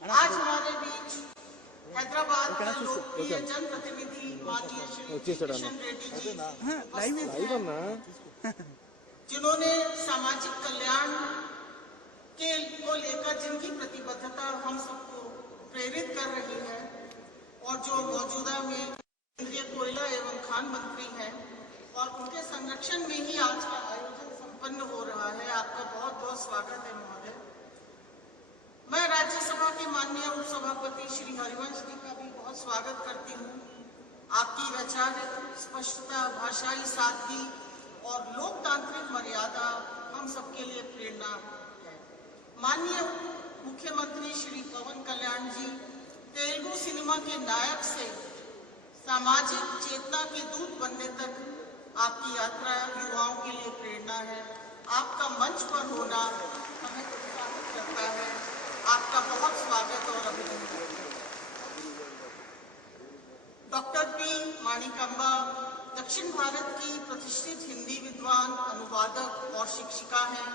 आज हमारे बीच हैदराबाद के लोकप्रिय जनप्रतिनिधि माननीय श्री किशन रेड्डी जी उपस्थित हैं, जिन्होंने सामाजिक कल्याण को लेकर जिनकी प्रतिबद्धता हम सबको प्रेरित कर रही है और जो मौजूदा में केंद्रीय कोयला एवं खान मंत्री हैं और उनके संरक्षण में ही आज का आयोजन संपन्न हो रहा है। आपका बहुत बहुत स्वागत है महोदय। मैं राज्यसभा के माननीय उपसभापति श्री हरिवंश जी का भी बहुत स्वागत करती हूँ। आपकी वैचारिक स्पष्टता, भाषाई सादगी और लोकतांत्रिक मर्यादा हम सबके लिए प्रेरणा है। माननीय मुख्यमंत्री श्री पवन कल्याण जी तेलुगु सिनेमा के नायक से सामाजिक चेतना के दूत बनने तक आपकी यात्रा युवाओं के लिए प्रेरणा है। आपका मंच पर होना हमें उत्साहित करता है। आपका बहुत स्वागत और अभिनंदन। डॉक्टर पी माणिकांबा दक्षिण भारत की प्रतिष्ठित हिंदी विद्वान, अनुवादक और शिक्षिका हैं,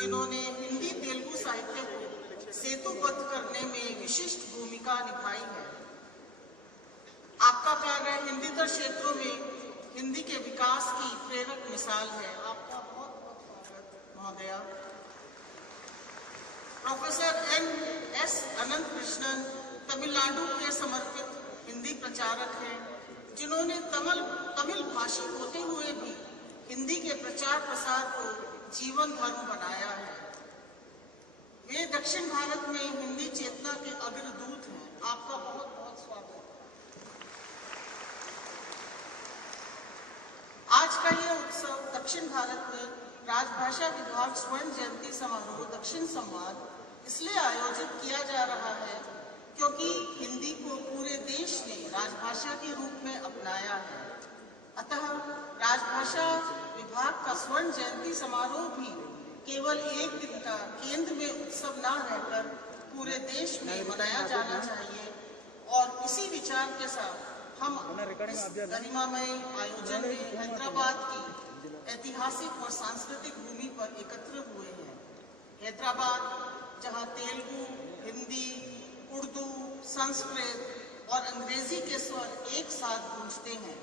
जिन्होंने हिंदी तेलुगु साहित्य को सेतुबद्ध करने में विशिष्ट भूमिका निभाई है। आपका कार्य हिंदीतर क्षेत्रों में हिंदी के विकास की प्रेरक मिसाल है। आपका बहुत बहुत स्वागत महोदया। प्रोफेसर NS अनंत कृष्णन तमिलनाडु के समर्पित हिंदी प्रचारक हैं, जिन्होंने तमिल भाषी होते हुए भी हिंदी के प्रचार प्रसार को जीवन धर्म बनाया है। वे दक्षिण भारत में हिंदी चेतना के अग्रदूत हैं। आपका बहुत बहुत स्वागत। आज का यह उत्सव दक्षिण भारत में राजभाषा विभाग स्वर्ण जयंती समारोह दक्षिण संवाद इसलिए आयोजित किया जा रहा है क्योंकि हिंदी को पूरे देश ने राजभाषा के रूप में अपनाया है। अतः राजभाषा विभाग का स्वर्ण जयंती समारोह भी केवल एक दिन का केंद्र में उत्सव न रहकर पूरे देश में मनाया जाना चाहिए और इसी विचार के साथ हम इस गरिमामय आयोजन में हैदराबाद की ऐतिहासिक और सांस्कृतिक भूमि पर एकत्र हुए हैं। हैदराबाद जहां तेलुगु, हिंदी, उर्दू, संस्कृत और अंग्रेजी के स्वर एक साथ गूंजते हैं।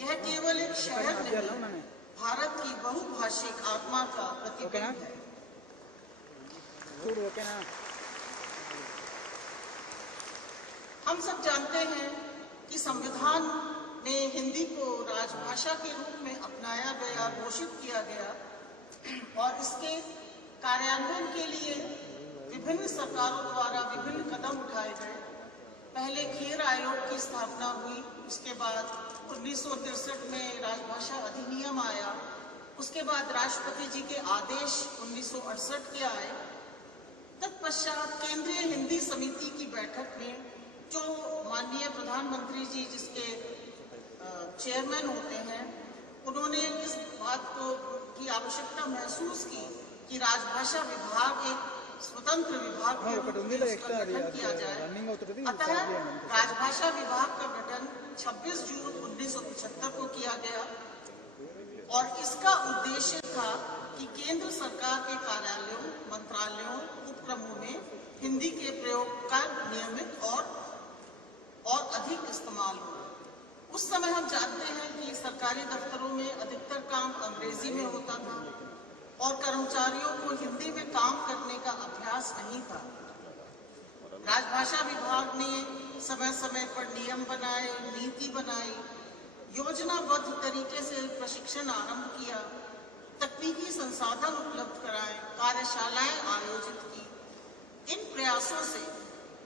यह केवल एक शहर नहीं, भारत की बहुभाषिक आत्मा का प्रतिबिंब है। हम सब जानते हैं कि संविधान में हिंदी को राजभाषा के रूप में अपनाया गया, घोषित किया गया और इसके कार्यान्वयन के लिए विभिन्न सरकारों द्वारा विभिन्न कदम उठाए गए। पहले खेर आयोग की स्थापना हुई, उसके बाद 1963 में राजभाषा अधिनियम आया, उसके बाद राष्ट्रपति जी के आदेश 1968 के आए। तत्पश्चात केंद्रीय हिंदी समिति की बैठक में जो माननीय प्रधानमंत्री जी जिसके चेयरमैन होते हैं, उन्होंने इस बात की आवश्यकता महसूस की कि राजभाषा विभाग एक स्वतंत्र विभाग के रूप में उसका गठन किया जाए। अतः राजभाषा विभाग का गठन 26 जून 1975 को किया गया और इसका उद्देश्य था कि केंद्र सरकार के कार्यालयों, मंत्रालयों, उपक्रमों में हिंदी के प्रयोग का नियमित और अधिक इस्तेमाल हो। उस समय हम जानते हैं कि सरकारी दफ्तरों में अधिकतर काम अंग्रेजी में होता था और कर्मचारियों को हिंदी में काम करने का अभ्यास नहीं था। राजभाषा विभाग ने समय समय पर नियम बनाए, नीति बनाई, योजनाबद्ध तरीके से प्रशिक्षण आरंभ किया, तकनीकी संसाधन उपलब्ध कराए, कार्यशालाएं आयोजित की। इन प्रयासों से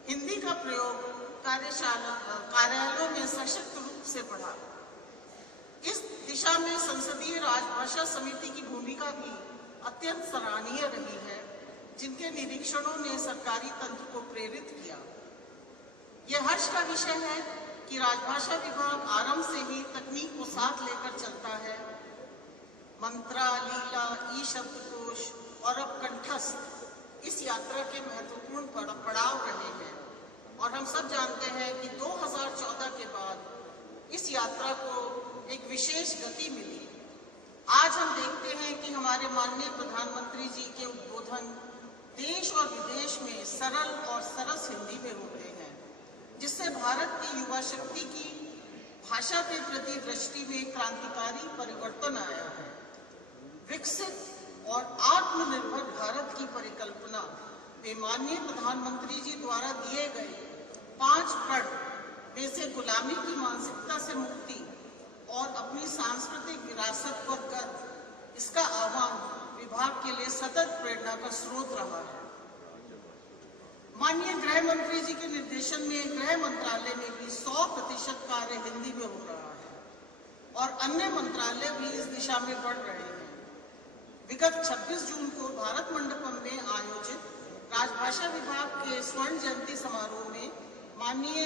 हिंदी का प्रयोग कार्यालयों में सशक्त रूप से बढ़ा। इस दिशा में संसदीय राजभाषा समिति की भूमिका भी अत्यंत सराहनीय रही है, जिनके निरीक्षणों ने सरकारी तंत्र को प्रेरित किया। यह हर्ष का विषय है कि राजभाषा विभाग आरंभ से ही तकनीक को साथ लेकर चलता है। मंत्रा, लीला, ई शब्दकोश और अब कंठस्थ इस यात्रा के महत्वपूर्ण पड़ाव रहे हैं और हम सब जानते हैं कि 2014 के बाद इस यात्रा को एक विशेष गति मिली। आज हम देखते हैं कि हमारे माननीय प्रधानमंत्री जी के उद्बोधन देश और विदेश में सरल और सरस हिंदी में होते हैं, जिससे भारत की युवा शक्ति की भाषा के प्रति दृष्टि में क्रांतिकारी परिवर्तन आया है। विकसित और आत्मनिर्भर भारत की परिकल्पना में माननीय प्रधानमंत्री जी द्वारा दिए गए 5 प्रण में से गुलामी की मानसिकता से मुक्ति और अपनी सांस्कृतिक विरासत पर गर्व, इसका आह्वान विभाग के लिए सतत प्रेरणा का स्रोत रहा है। माननीय गृह मंत्री जी के निर्देशन में गृह मंत्रालय में भी 100% कार्य हिंदी में हो रहा है और अन्य मंत्रालय भी इस दिशा में बढ़ रहे हैं। विगत 26 जून को भारत मंडपम में आयोजित राजभाषा विभाग के स्वर्ण जयंती समारोह में माननीय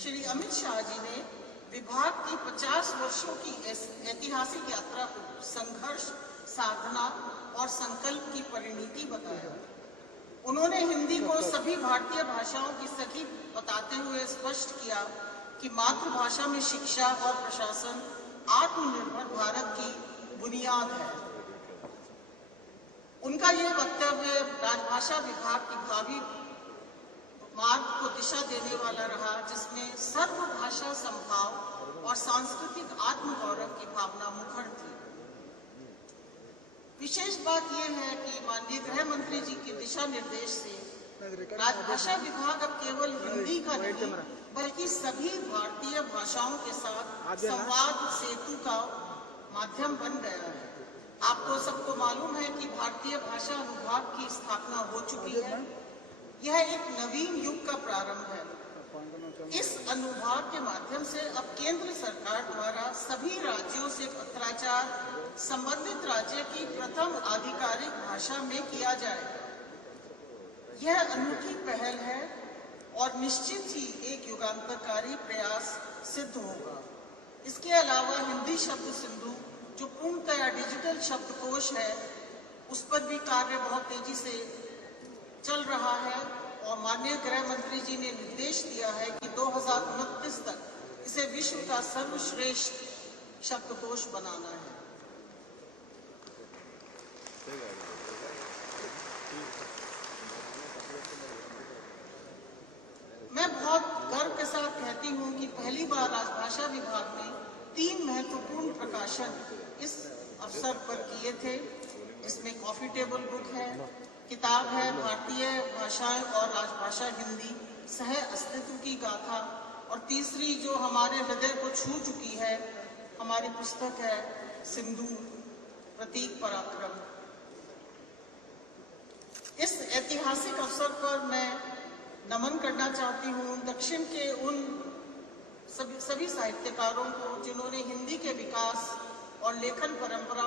श्री अमित शाह जी ने विभाग की 50 वर्षों की ऐतिहासिक यात्रा को संघर्ष, साधना और संकल्प की परिणति बताया। उन्होंने हिंदी को सभी भारतीय भाषाओं की सखी बताते हुए स्पष्ट किया कि मातृभाषा में शिक्षा और प्रशासन आत्मनिर्भर भारत की बुनियाद है। उनका ये वक्तव्य राजभाषा विभाग की भावी मार्ग को दिशा देने वाला रहा, जिसमें सर्वभाषा समभाव और सांस्कृतिक आत्मगौरव की भावना मुखर थी। विशेष बात यह है कि माननीय गृह मंत्री जी के दिशा निर्देश से राजभाषा विभाग अब केवल हिंदी का नहीं बल्कि सभी भारतीय भाषाओं के साथ संवाद सेतु का माध्यम बन गया है। आपको सबको मालूम है कि भारतीय भाषा अनुभाग की स्थापना हो चुकी है। यह एक नवीन युग का प्रारंभ है। इस अनुभाग के माध्यम से अब केंद्र सरकार द्वारा सभी राज्यों से पत्राचार संबंधित राज्य की प्रथम आधिकारिक भाषा में किया जाएगा। यह अनूठी पहल है और निश्चित ही एक युगांतरकारी प्रयास सिद्ध होगा। इसके अलावा हिंदी शब्द सिंधु जो पूर्णतया डिजिटल शब्दकोश है, उस पर भी कार्य बहुत तेजी से चल रहा है और माननीय गृह मंत्री जी ने निर्देश दिया है कि 2029 तक इसे विश्व का सर्वश्रेष्ठ शब्दकोश बनाना है। मैं बहुत गर्व के साथ कहती हूँ कि पहली बार राजभाषा विभाग ने 3 महत्वपूर्ण प्रकाशन इस अवसर पर किए थे, जिसमें कॉफी टेबल बुक है, किताब है भारतीय भाषाएं और राजभाषा हिंदी सह अस्तित्व की गाथा, और तीसरी जो हमारे हृदय को छू चुकी है, हमारी पुस्तक है सिंधु प्रतीक पराक्रम। इस ऐतिहासिक अवसर पर मैं नमन करना चाहती हूँ दक्षिण के उन सभी साहित्यकारों को जिन्होंने हिंदी के विकास और लेखन परंपरा